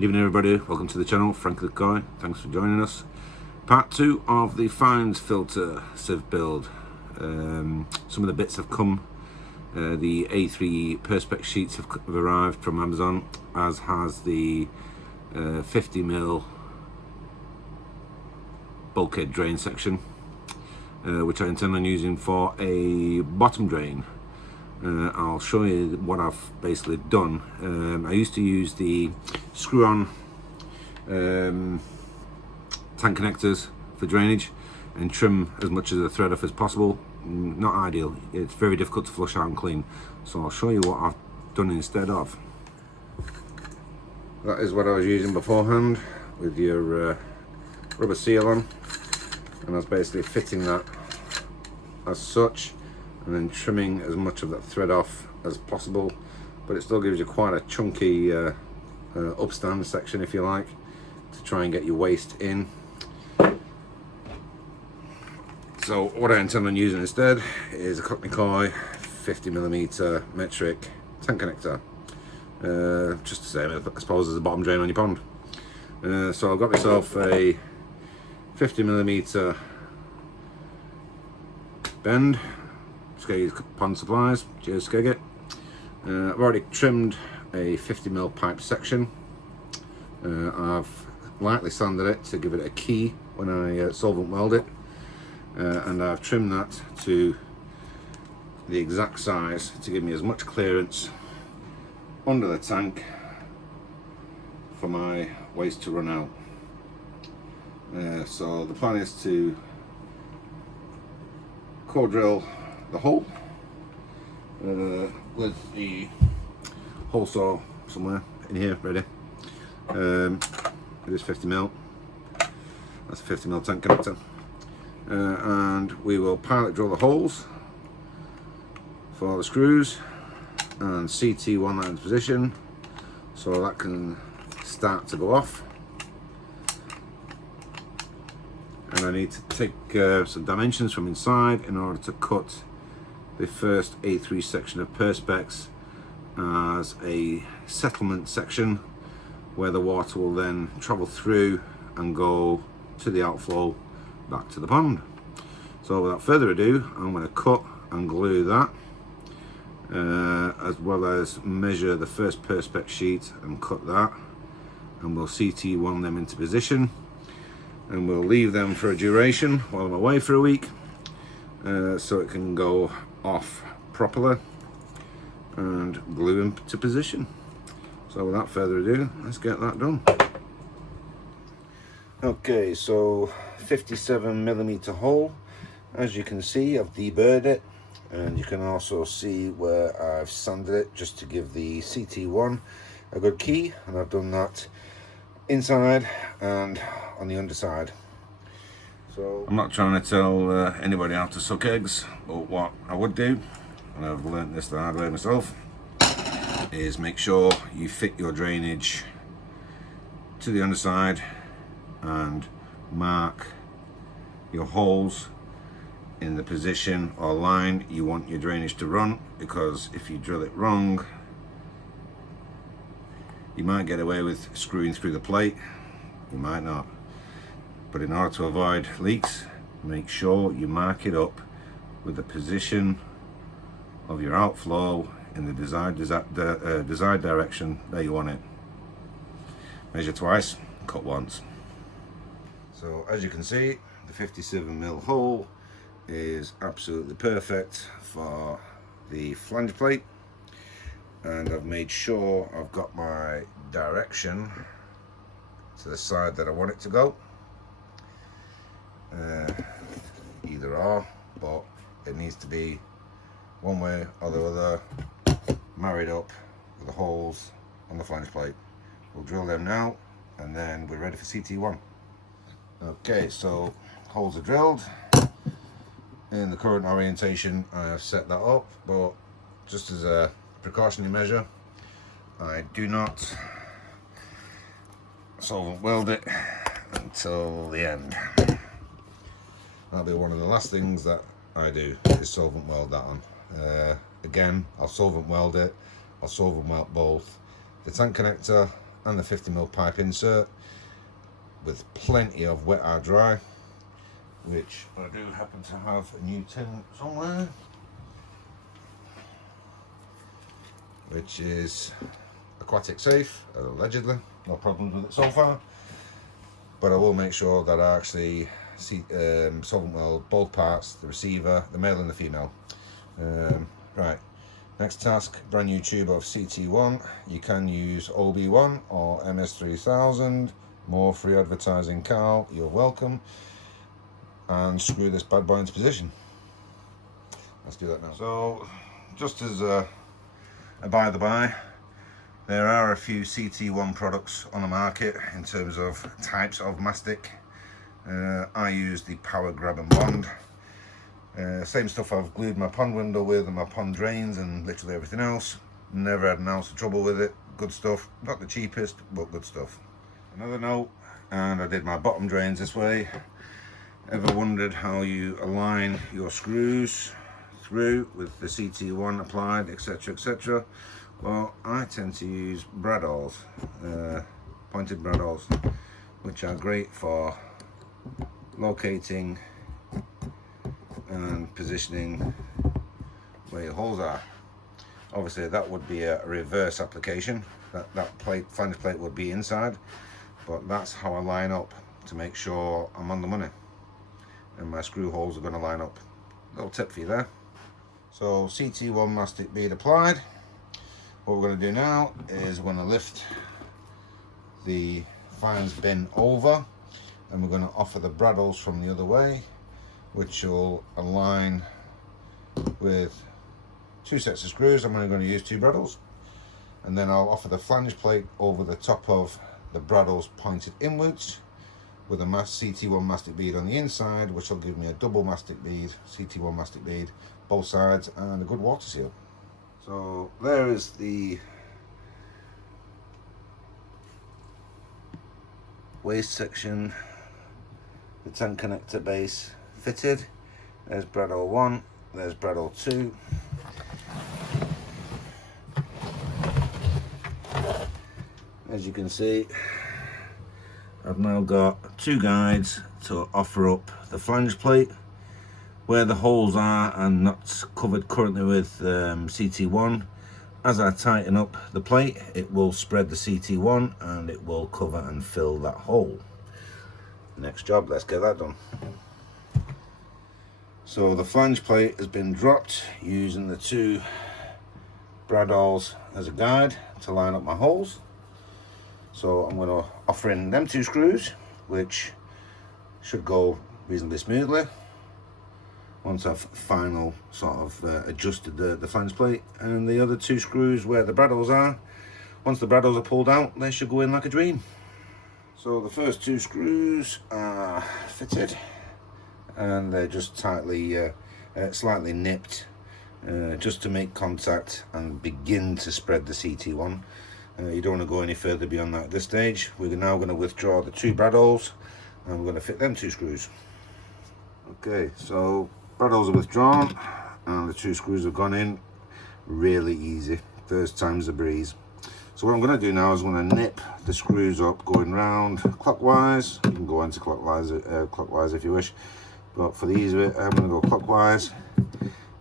Evening everybody, welcome to the channel, Frank the Guy, thanks for joining us. Part 2 of the fines filter sieve build. Some of the bits have come, the A3 perspex sheets have arrived from Amazon, as has the 50mm bulkhead drain section, which I intend on using for a bottom drain. I'll show you what I've basically done. I used to use the screw-on tank connectors for drainage and trim as much of the thread off as possible. Not ideal, it's very difficult to flush out and clean, so I'll show you what I've done instead of. That is what I was using beforehand with your rubber seal on, and I was basically fitting that as such and then trimming as much of that thread off as possible, but it still gives you quite a chunky upstand section, if you like, to try and get your waste in. So what I intend on using instead is a Cockney Coy 50mm metric tank connector, just the same I suppose as a bottom drain on your pond. So I've got myself a 50mm bend, Skeggy's Pond Supplies, cheers Skeggy. I've already trimmed a 50mm pipe section. I've lightly sanded it to give it a key when I solvent weld it, and I've trimmed that to the exact size to give me as much clearance under the tank for my waste to run out. So the plan is to core drill the hole with the hole saw somewhere in here ready. It is 50mm, that's a 50mm tank connector, and we will pilot drill the holes for the screws and CT1 that into position so that can start to go off. And I need to take some dimensions from inside in order to cut the first A3 section of perspex as a settlement section where the water will then travel through and go to the outflow back to the pond. So without further ado, I'm going to cut and glue that, as well as measure the first perspex sheet and cut that, and we'll CT1 them into position, and we'll leave them for a duration while I'm away for a week, so it can go off properly and glue into position. So without further ado, let's get that done. Okay, so 57mm hole. As you can see, I've deburred it, and you can also see where I've sanded it just to give the CT1 a good key, and I've done that inside and on the underside. So I'm not trying to tell anybody how to suck eggs, but what I would do, and I've learnt this the hard way myself, is make sure you fit your drainage to the underside and mark your holes in the position or line you want your drainage to run, because if you drill it wrong, you might get away with screwing through the plate, you might not. But in order to avoid leaks, make sure you mark it up with the position of your outflow in the desired direction that you want it. Measure twice, cut once. So as you can see, the 57mm hole is absolutely perfect for the flange plate, and I've made sure I've got my direction to the side that I want it to go. Either or, but it needs to be one way or the other, married up with the holes on the flange plate. We'll drill them now, and then we're ready for CT1. Okay, so holes are drilled. In the current orientation, I have set that up, but just as a precautionary measure, I do not solvent weld it until the end. That'll be one of the last things that I do, is solvent weld that on. Again, I'll solvent weld it, I'll solvent weld both the tank connector and the 50mm pipe insert with plenty of wet or dry, which I do happen to have a new tin somewhere, which is aquatic safe, allegedly. No problems with it so far, but I will make sure that I actually see solvent weld both parts, the receiver, the male and the female. Right, next task, brand new tube of CT1. You can use OB1 or MS3000, more free advertising, Carl, you're welcome. And screw this bad boy into position. Let's do that now. So, just as a by the by, there are a few CT1 products on the market in terms of types of mastic. I use the Power Grab and Bond. Same stuff I've glued my pond window with and my pond drains and literally everything else. Never had an ounce of trouble with it. Good stuff. Not the cheapest, but good stuff. Another note, and I did my bottom drains this way. Ever wondered how you align your screws through with the CT1 applied, etc, etc? Well, I tend to use bradawls, pointed bradawls, which are great for locating and positioning where your holes are. Obviously that would be a reverse application, that flange plate would be inside, but that's how I line up to make sure I'm on the money and my screw holes are going to line up. Little tip for you there. So CT1 mastic bead applied. What we're going to do now is we're going to lift the fines bin over and we're going to offer the bradawls from the other way, which will align with 2 sets of screws. I'm only going to use 2 bradawls, and then I'll offer the flange plate over the top of the bradawls pointed inwards with a CT1 mastic bead on the inside, which will give me a double mastic bead, CT1 mastic bead, both sides, and a good water seal. So there is the waste section, the tank connector base fitted. There's bradawl 1, there's bradawl 2. As you can see, I've now got 2 guides to offer up the flange plate. Where the holes are and not covered currently with CT1, as I tighten up the plate, it will spread the CT1 and it will cover and fill that hole. Next job, let's get that done. So the flange plate has been dropped using the 2 bradawls as a guide to line up my holes. So I'm going to offer in them 2 screws, which should go reasonably smoothly once I've final sort of adjusted the flange plate, and the other 2 screws where the bradawls are, once the bradawls are pulled out, they should go in like a dream. So the first 2 screws are fitted and they're just tightly, slightly nipped, just to make contact and begin to spread the CT1. You don't want to go any further beyond that at this stage. We're now going to withdraw the 2 bradawls and we're going to fit them 2 screws. Okay, so bradawls are withdrawn and the 2 screws have gone in. Really easy, first time's a breeze. So what I'm going to do now is I'm going to nip the screws up going round clockwise. You can go anti-clockwise clockwise if you wish, but for the ease of it I'm going to go clockwise,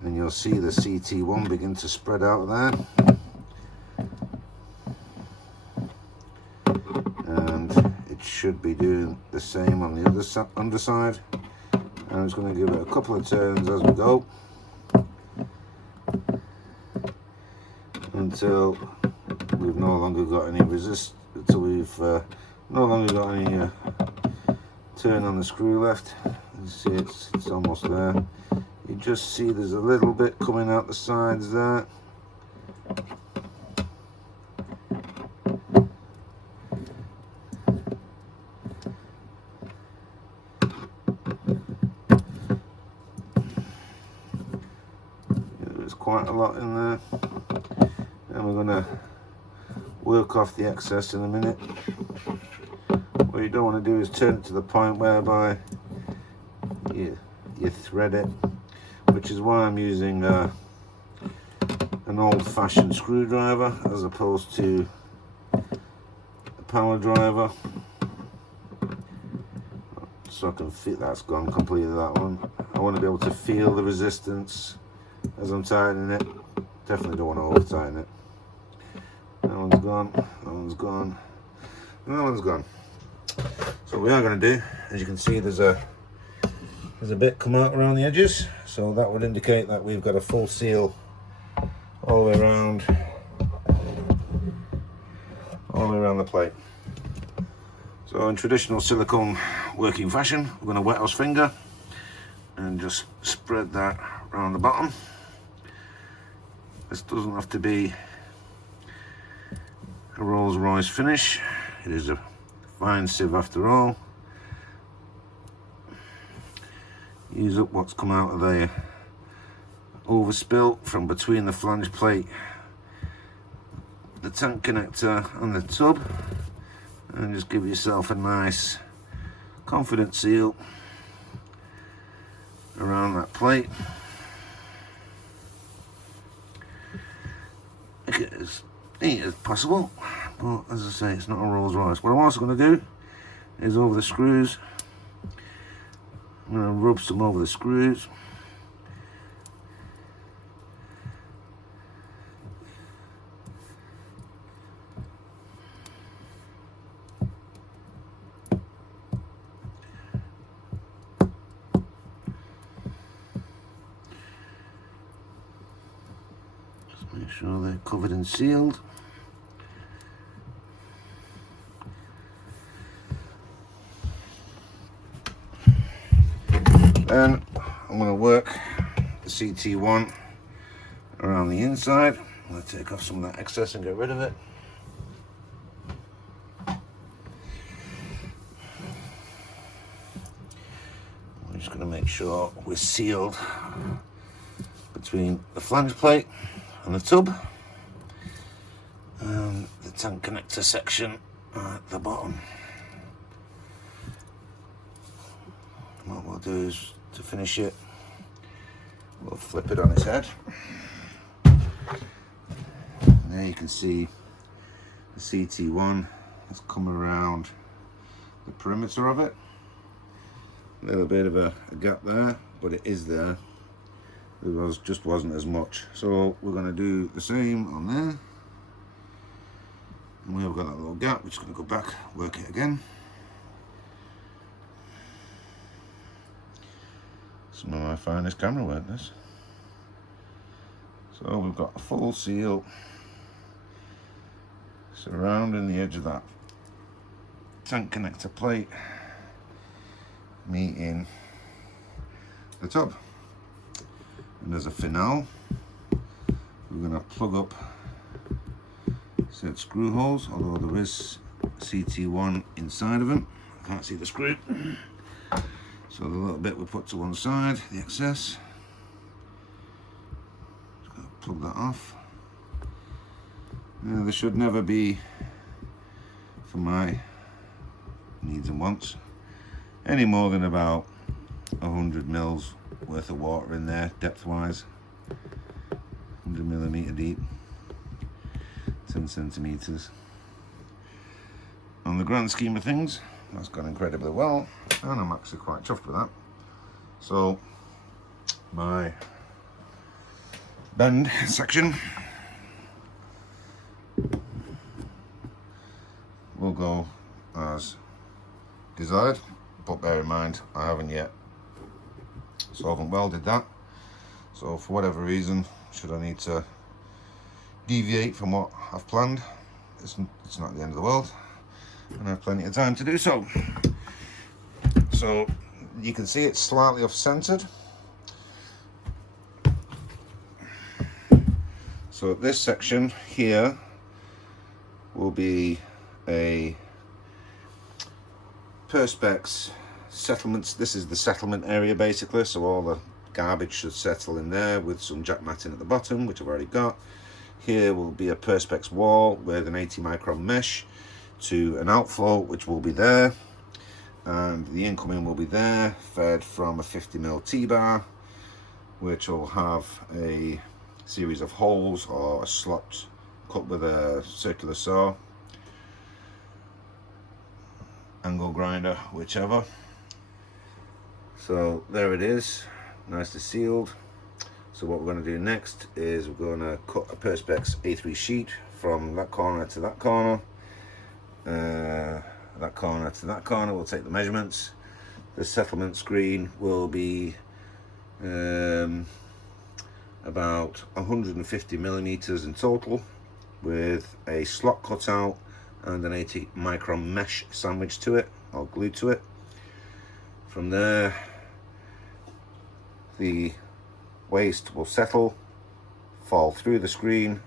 and you'll see the CT1 begin to spread out there, and it should be doing the same on the other underside. I'm just going to give it a couple of turns as we go until we've no longer got any until we've no longer got any turn on the screw left. You see it's almost there. You just see there's a little bit coming out the sides there. There's quite a lot in there, and we're going to work off the excess in a minute. What you don't want to do is turn it to the point whereby you thread it, which is why I'm using an old-fashioned screwdriver as opposed to power driver, so I can feel that's gone completely, that one. I want to be able to feel the resistance as I'm tightening it. Definitely don't want to over tighten it. That one's gone, that one's gone, and that one's gone. So what we are going to do, as you can see, there's a bit come out around the edges, so that would indicate that we've got a full seal all the way around the plate. So in traditional silicone working fashion, we're going to wet our finger and just spread that around the bottom. This doesn't have to be a Rolls Royce finish, it is a fine sieve after all. Use up what's come out of the overspill from between the flange plate, the tank connector and the tub, and just give yourself a nice confident seal around that plate. Make it as neat as possible, but as I say, it's not a Rolls Royce. What I'm also going to do is over the screws, I'm going to rub some over the screws. Just make sure they're covered and sealed. Then I'm going to work the CT1 around the inside. I'm going to take off some of that excess and get rid of it. I'm just going to make sure we're sealed between the flange plate and the tub and the tank connector section at the bottom. What we'll do is, to finish it, we'll flip it on its head. And there you can see the CT1 has come around the perimeter of it. A little bit of a gap there, but it is there. Just wasn't as much. So we're going to do the same on there. And we've got that little gap, we're just going to go back, work it again. Some of my finest camera work, this. So we've got a full seal surrounding the edge of that tank connector plate, meeting the tub. And there's a finale. We're going to plug up said screw holes, although there is CT1 inside of them. I can't see the screw. So the little bit we put to one side, the excess. Just gotta plug that off. Now, there should never be, for my needs and wants, any more than about 100 mils worth of water in there, depth-wise. 100 millimeter deep, 10 centimeters. On the grand scheme of things, that's gone incredibly well, and I'm actually quite chuffed with that. So my bend section will go as desired, but bear in mind I haven't yet solvent welded that, so for whatever reason, should I need to deviate from what I've planned, it's not the end of the world, and I have plenty of time to do so. So you can see it's slightly off-centered. So this section here will be a Perspex settlements. This is the settlement area basically, so all the garbage should settle in there with some jack matting at the bottom, which I've already got. Here will be a Perspex wall with an 80 micron mesh to an outflow, which will be there, and the incoming will be there, fed from a 50mm T-bar, which will have a series of holes or a slot cut with a circular saw angle grinder, whichever. So there it is, nicely sealed. So what we're going to do next is we're going to cut a Perspex A3 sheet from that corner to that corner, that corner to that corner. We'll take the measurements. The settlement screen will be about 150 millimeters in total, with a slot cut out and an 80 micron mesh sandwich to it, or glued to it. From there, the waste will settle, fall through the screen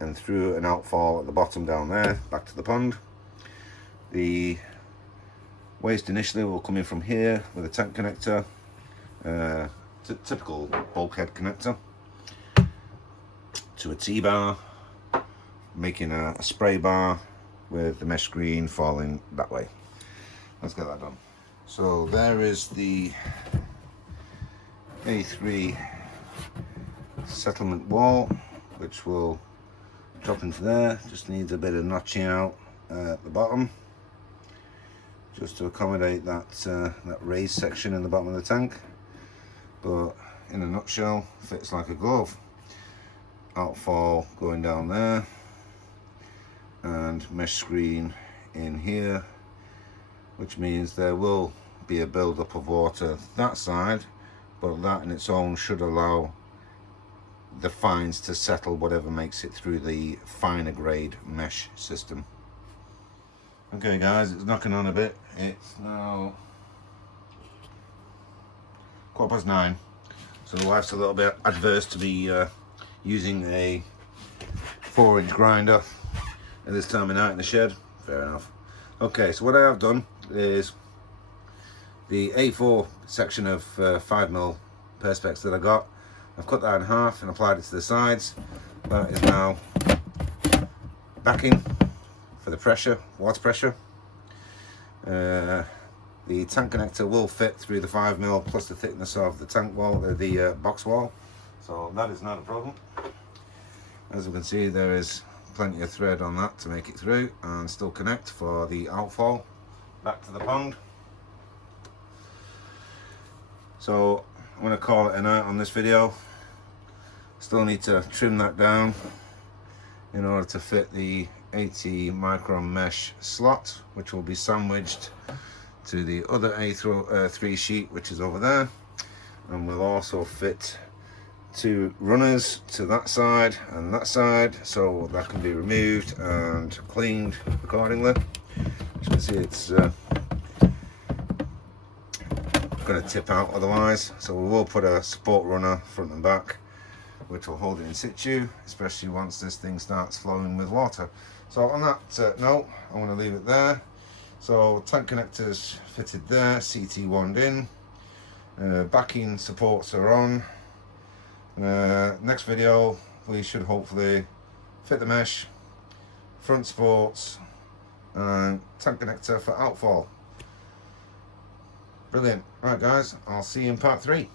and through an outfall at the bottom down there, back to the pond. The waste initially will come in from here with a tank connector, typical bulkhead connector, to a T-bar, making a spray bar with the mesh screen falling that way. Let's get that done. So there is the A3 settlement wall, which will drop into there. Just needs a bit of notching out at the bottom, just to accommodate that that raised section in the bottom of the tank. But in a nutshell, fits like a glove. Outfall going down there, and mesh screen in here, which means there will be a build-up of water that side, but that in its own should allow the fines to settle whatever makes it through the finer grade mesh system. Okay guys, it's knocking on a bit. It's now 9:15, so the wife's a little bit adverse to be using a 4-inch grinder at this time of night in the shed. Fair enough. Okay, so what I have done is the A4 section of 5mm Perspex that I got, I've cut that in half and applied it to the sides. That is now backing for the pressure, water pressure. The tank connector will fit through the 5mm plus the thickness of the tank wall, the box wall, so that is not a problem. As we can see, there is plenty of thread on that to make it through and still connect for the outfall back to the pond. So I'm going to call it a night on this video. Still need to trim that down in order to fit the 80 micron mesh slot, which will be sandwiched to the other A3 sheet, which is over there, and will also fit 2 runners to that side and that side, so that can be removed and cleaned accordingly. As you can see, it's going to tip out otherwise, so we will put a support runner front and back, which will hold it in situ, especially once this thing starts flowing with water. So on that note, I'm going to leave it there. So tank connectors fitted there, CT1'd in, backing supports are on. Next video we should hopefully fit the mesh, front supports and tank connector for outfall. Brilliant. Alright guys, I'll see you in part 3.